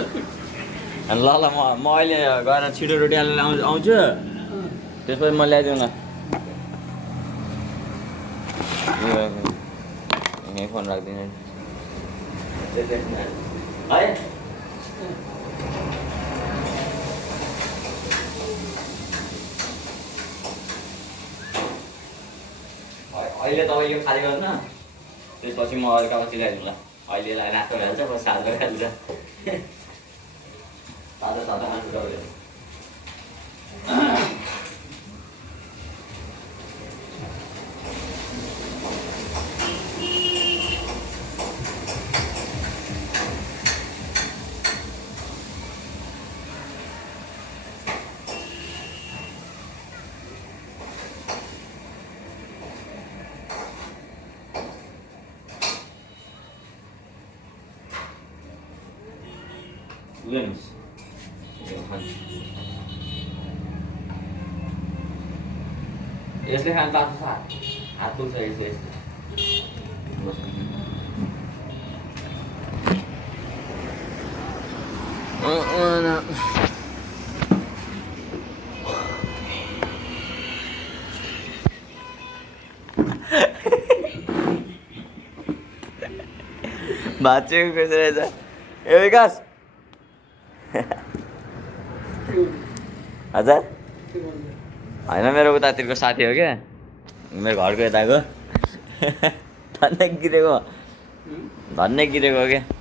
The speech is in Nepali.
ल ल म अहिले गएर छिटो रोटी हालेर आउँछु त्यसपछि म ल्याइदिउँ न यहीँ फोन राखिदिनु है अहिले तपाईँ यो खाली गर्नु न त्यसपछि म अर्का पछि ल्याइदिउँ ल अहिले रातो हाल्छ म सातो हाल्छ सातो सातो खानु तपाईँले limbs. यसले खानु तातो छ हात दुख्छ यसले भाँचेको कसो रहेछ ए विकास हजुर होइन मेरो उतातिरको साथी हो क्या मेरो घरको यताको धन्य गिरेको क्या